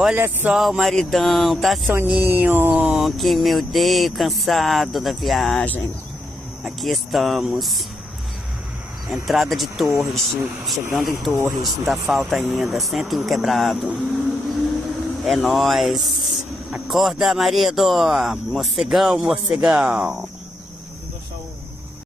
Olha só o maridão, tá soninho, que meu Deus, cansado da viagem. Aqui estamos. Entrada de Torres, chegando em Torres, ainda falta ainda, 101 quebrado. É nóis. Acorda, marido, morcegão, morcegão.